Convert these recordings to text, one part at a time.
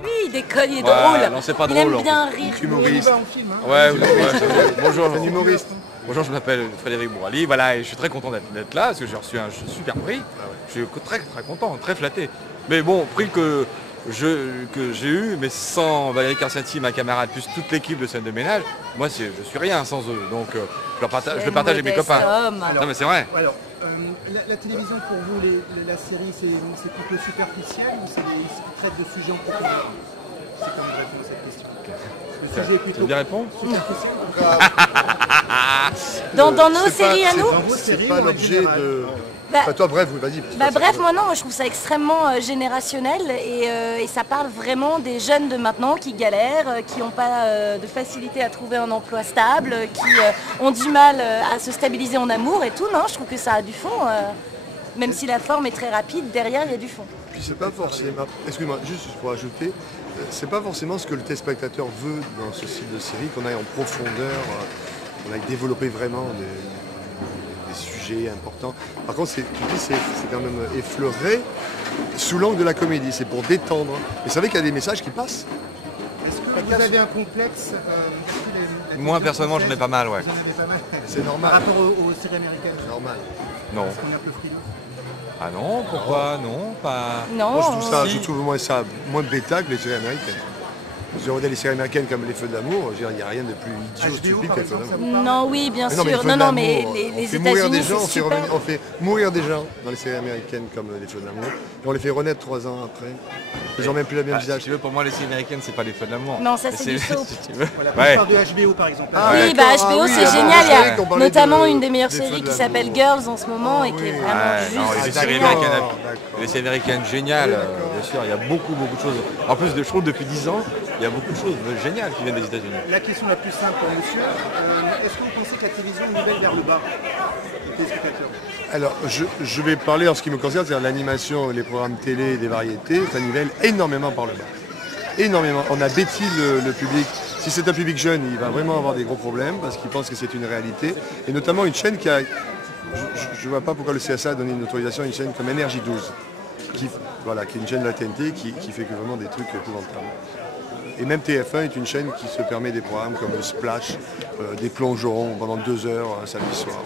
Lui, il déconne, il est drôle. Non, c'est pas il drôle. aime bien rire. Humoriste. Ouais, bonjour. Un humoriste. Bonjour, je m'appelle Frédéric Bourali, voilà, et je suis très content d'être là, parce que j'ai reçu un super prix. Je suis très content, très flatté. Mais bon, prix que j'ai eu, mais sans Valérie Carcenti, ma camarade, plus toute l'équipe de scène de ménage, moi je suis rien sans eux. Donc je le partage avec mes copains. Alors, non mais c'est vrai. Alors, la télévision pour vous, la série, c'est plutôt superficiel ou c'est qui traite de sujets en profondeur? C'est comme vous répondez à cette question. Le sujet est plutôt bien répondre superficiel. Dans nos séries à nous, C'est pas l'objet de... Bah, Enfin, toi, bref, vas-y. bref, moi non, je trouve ça extrêmement générationnel et ça parle vraiment des jeunes de maintenant qui galèrent, qui n'ont pas de facilité à trouver un emploi stable, qui ont du mal à se stabiliser en amour et tout. Non, je trouve que ça a du fond, même si la forme est très rapide, derrière il y a du fond. Puis c'est pas forcément... Excuse-moi, juste pour ajouter, c'est pas forcément ce que le téléspectateur veut dans ce style de série, qu'on aille en profondeur, qu'on aille développer vraiment des sujets importants. Par contre, tu dis c'est quand même effleuré sous l'angle de la comédie, c'est pour détendre. Et vous savez qu'il y a des messages qui passent. Est-ce que vous avez un complexe Moi personnellement j'en ai pas mal, ouais. Vous en avez pas mal. C'est normal. Par rapport aux séries américaines. C'est normal. Non. Est-ce qu'on est un peu frileux? Ah non, pourquoi? Non, pas... Non, Moi, je si. trouve moins bêta que les séries américaines. Si on regarde les séries américaines comme Les Feux de l'amour, il n'y a rien de plus idiot, stupide que Les Feux de l'amour. non, oui, bien Mais sûr. Les Feux de Non, mais l'amour, les on fait mourir États-Unis, des gens, c'est super. on fait mourir des gens dans les séries américaines comme Les Feux de l'amour. Et on les fait renaître 3 ans après. Ils n'ont même plus le même Ah, visage. si tu veux, pour moi les séries américaines c'est pas les feux de l'amour. Non, ça, Mais c'est du soap. si tu veux. Voilà, Ouais. on parle de HBO par exemple. Ah, Oui, d'accord. bah HBO Ah oui, c'est ah, génial, je il y savais qu'on a parlait notamment de- une des meilleures des séries Feux de qui l'amour. s'appelle Girls en ce moment et qui est vraiment Ouais, non, juste les séries géniale. américaines, D'accord. les séries américaines géniales, bien sûr, il y a beaucoup de choses. En plus, je trouve depuis 10 ans, il y a beaucoup de choses géniales qui viennent des États-Unis. La question la plus simple pour monsieur, est-ce que vous pensez que la télévision nivelle vers le bas les téléspectateurs? Alors, je vais parler en ce qui me concerne, c'est-à-dire l'animation, les programmes télé, des variétés, ça nivelle énormément par le bas. Énormément. On a bêti le public. Si c'est un public jeune, il va vraiment avoir des gros problèmes parce qu'il pense que c'est une réalité. Et notamment une chaîne qui a... Je ne vois pas pourquoi le CSA a donné une autorisation à une chaîne comme Énergie 12, qui est une chaîne de la TNT qui fait que vraiment des trucs épouvantables. Et même TF1 est une chaîne qui se permet des programmes comme le Splash, des plongerons pendant 2 heures un samedi soir.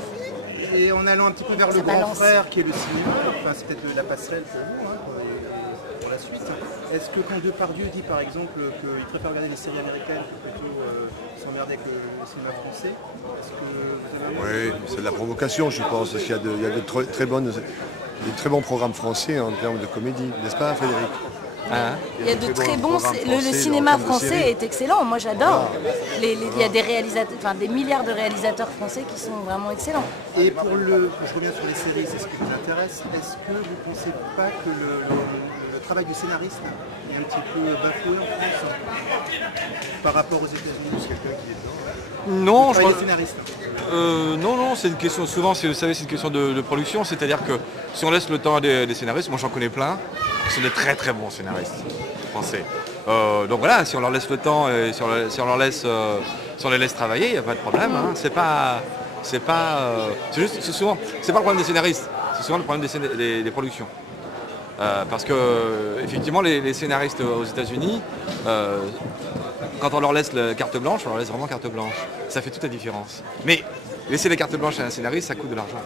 Et en allant un petit peu vers le Ça grand balance. frère qui est le cinéma, enfin c'est peut-être la passerelle pour vous, pour la suite. Est-ce que quand Depardieu dit par exemple qu'il préfère regarder les séries américaines que plutôt s'emmerder avec le cinéma français, est-ce que vous avez... Oui, c'est de la provocation, je pense, parce qu'il y a de très bons programmes français en termes de comédie, n'est-ce pas, Frédéric? Hein? Il y a de très bons. programmes Le français cinéma en termes de français séries. est excellent. Moi, j'adore. Il y a des réalisateurs, enfin des milliards de réalisateurs français qui sont vraiment excellents. Et pour je reviens sur les séries, c'est ce qui vous intéresse, est-ce que vous ne pensez pas que le travail du scénariste est un petit peu bafoué en France par rapport aux États-Unis? Non, je Travail pense... des scénaristes. non, c'est une question, souvent, vous savez, c'est une question de production, c'est-à-dire que si on laisse le temps à des scénaristes, moi j'en connais plein, qui sont des très bons scénaristes français. Donc voilà, si on leur laisse le temps et si on les laisse travailler, il n'y a pas de problème. Hein. C'est pas le problème des scénaristes, c'est souvent le problème des productions. Parce que effectivement les scénaristes aux États-Unis, quand on leur laisse carte blanche, on leur laisse vraiment carte blanche. Ça fait toute la différence. Mais laisser les cartes blanches à un scénariste, ça coûte de l'argent.